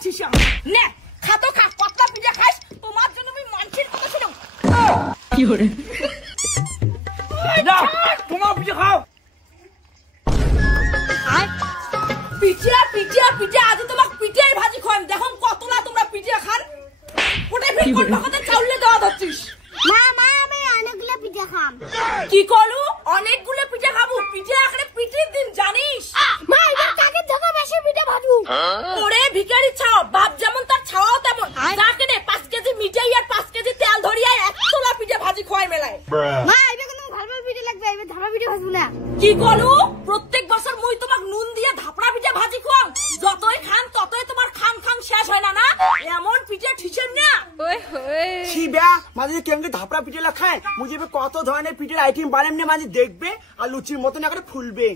আছিস নে খা তো খা পাতলা পিঠা খাস তোমার জন্য আমি মানসির কথা শুনো কি হরে না তোমার পিঠা খাও পিঠা পিঠা পিঠা আজ তোমাক পিঠাই ভাজি খাম দেখো কতলা তোমরা পিঠা খান ওটা ভিকর পাকাতে চাউলে দেওয়া ধরছিস মা মা আমি অনেকগুলো পিঠা খাম কি করু অনেকগুলো পিঠা খাবো পিঠা আখরে পিঠের দিন জানিস মা এবার কাকে থেকে বেশি পিঠা ভাজু ওরে ভিখারি ছাও বাপ যেমন তার ছাওয়াও তেমন যাকে নে 5 কেজি মিঠাই আর 5 কেজি তেল ধরিয়া এক তোলা পিঠা ভাজি খোয়াই মেলায় মা এবার কোনো ভালো পিঠা লাগবে এবার ধাপা পিঠা ভাজবো না কি করু প্রত্যেক বছর মুই তোমাক নুন দিয়ে ধাপড়া পিঠা ভাজি খোয়াম যতই খান ততই তোমার খাং খাং শেষ হয় না না এমন পিঠা ঠিসেন না ওই হই শিবা মাঝে কেমনে ধাপড়া পিঠা লা খায় মুঝে কত ধরনের পিঠের আইটেম বানামনে মাঝে দেখবে আর লুচির মতো না করে ফুলবে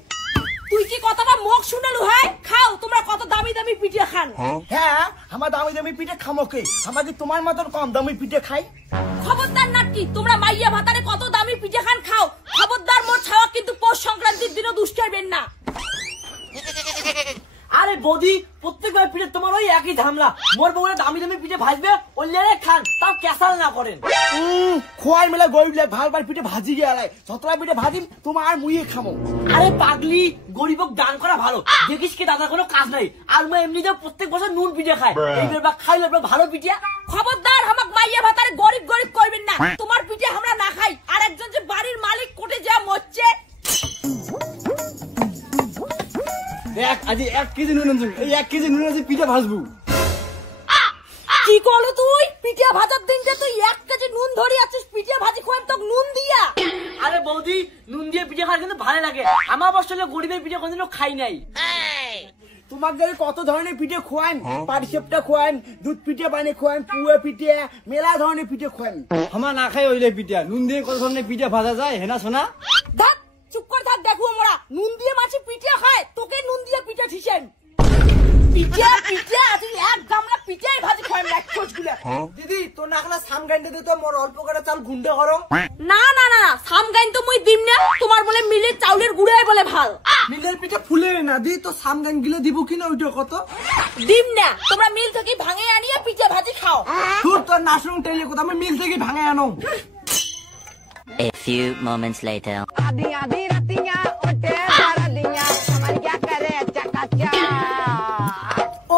তুই কি কথাটা মুখ শুনালু হয় খাও তোমরা কত দামি দামি পিঠা খান হ্যাঁ আমার দামি দামি পিঠে খামোকে আমাকে তোমার মতন কম দামি পিঠে খাই খবরদার নাকি তোমরা মাইয়া ভাতারে কত দামি পিঠা খান খাও খবরদার মোর ছাওয়া কিন্তু পৌষ সংক্রান্তির দিনও দুষ্টাইবেন না আরে বৌদি প্রত্যেকবার পিঠে তোমার ওই একই ঝামলা মোর বউরে দামি দামি পিঠে ভাজবে ওলেরে খান তাও ক্যাসাল না করেন খোয়াই মেলা গরিব লাগ ভালবার পিঠে ভাজি গেলাই যতটা পিঠে ভাজিম তোমার আর মুইয়ে খামো আরে পাগলি গরিবক দান করা ভালো দেখিস কি দাদা কোনো কাজ নাই আর মই এমনিতে প্রত্যেক বছর নুন পিঠে খায় এইবার বা খাইলে ভালো পিঠা খবরদার আমাক মাইয়া ভাতারে গরিব গরিব কইবেন না তোমার পিঠে আমরা না খাই আর একজন যে বাড়ির মালিক কোটে যা মরছে এক কেজি নুন আনছো এই 1 কেজি নুন আছে পিঠা ভাজবো কি করলো তুই পিঠা ভাজার দিন যে তুই 1 কেজি নুন ধরি আছিস পিঠা ভাজি খোয়াম তো নুন দিয়া আরে বৌদি নুন দিয়ে পিঠা খাওয়া কিন্তু ভালো লাগে আমার বছর গরিবের পিঠা কোনদিনও খাই নাই তোমার ঘরে কত ধরনের পিঠে খোয়ান পাটিসাপটা খোয়ান দুধ পিঠে বানিয়ে খোয়ান পুয়া পিঠে মেলা ধরনের পিঠে খোয়ান আমার না খাই ওইলে পিঠা নুন দিয়ে কত ধরনের পিঠা ভাজা যায় হেনা সোনা দেখ চুপ করে থাক দেখো আমরা নুন দিয়ে মাছি পিঠা খায় তোকে নুন দিয়ে পিঠা ঠিসেন পিঠা পিঠা আজ এক গামলা পিঠাই ভাজি খোয়াম এক কোচগুলা দিদি তো নাকলা সাম গাইতে দে তো মোর অল্প করে চাল গুন্ডে করো না না না সাম গাইন তো মুই দিম না তোমার বলে মিলের চাউলের গুড়াই বলে ভাল মিলের পিঠে ফুলে না দি তো সাম গাইন গিলে দিব কিনা ওইটা কত দিম না তোমরা মিল থেকে ভাঙে আনিয়ে পিঠা ভাজি খাও তোর তোর নাসরং টেলে কথা আমি মিল থেকে ভাঙে আনো A few moments later. आधी आधी रतियां उठे सारा दिया हमारी क्या करे चकाचा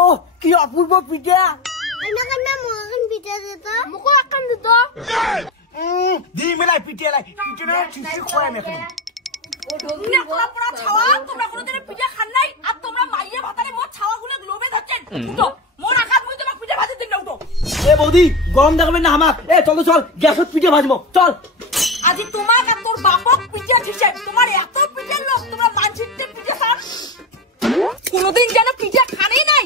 ও কি অপূর্ব পিঠা এনাকে না মুখন পিঠা দিত মুখো আকান দিত দি মেলাই পিঠে লাই পিঠে না চিসি খোয়া মেখে নেকলা পড়া ছাওয়া তোমরা কোনদিন পিঠা খান নাই আর তোমরা মাইয়া ভাতারে মোর ছাওয়াগুলো গ্লোবে ধরছেন উঠো মোর আকাত মুই তোমাক পিঠা ভাজি দিন না উঠো এ বৌদি গরম দেখাবেন না আমাক এ চল চল গ্যাসত পিঠে ভাজবো চল আজি তোমাক আর তোর বাপক পিঠা ঠিসেন তোমার এত পিঠার লোক তোমরা মানসিকতে পিঠা খান কোনদিন যেন পিঠা খানেই নাই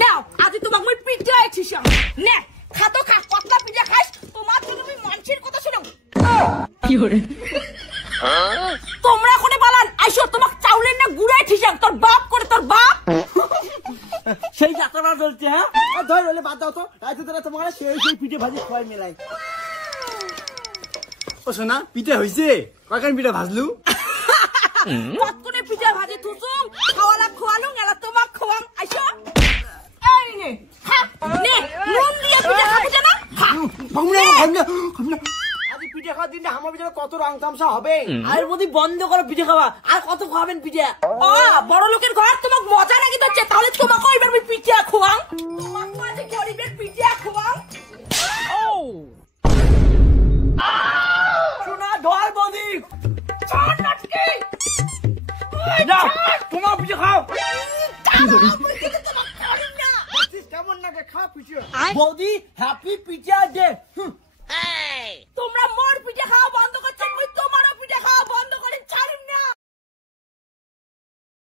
নাও আজি তোমাক মই পিঠা ঠিসাম নে খা তো খা পাতলা পিঠা খাস তোমার জন্য আমি মানসির কথা শুনো কি হরে তোমরা কোনে বালান আইসো তোমাক চাউলের না গুড়াই ঠিসাম তোর বাপ করে তোর বাপ সেই যাত্রা চলছে হ্যাঁ ধর হলে বাদ দাও তো রাইতে তোরা তোমার সেই পিঠে ভাজি খোয়াই মেলাই ও সোনা পিঠা হইছে কয়খান পিঠা ভাজলু কতনে পিঠা ভাজি তুসুম খাওয়ালা খোয়ালুম এলা তোমাক খোয়াম আইসো এই নে খা নে নুন দিয়ে পিঠা খাবি না খা আজ পিঠে খাওয়ার দিন আমার ভিতরে কত রং তামসা হবে আর বৌদি বন্ধ করো পিঠে খাওয়া আর কত খাওয়াবেন পিঠে ও বড় লোকের ঘর তোমাক মজা লাগি দিচ্ছে তাহলে তোমাকে এবার আমি পিঠা খোয়াম তোমাক মাঝে গরিবের পিঠা খোয়াম ও শোনা ধর বৌদি চল নাটকে না তোমার পিঠে খাও তোমাক খাওয়াম না কেমন লাগে খা পিঠে বৌদি হ্যাপি পিঠে ডে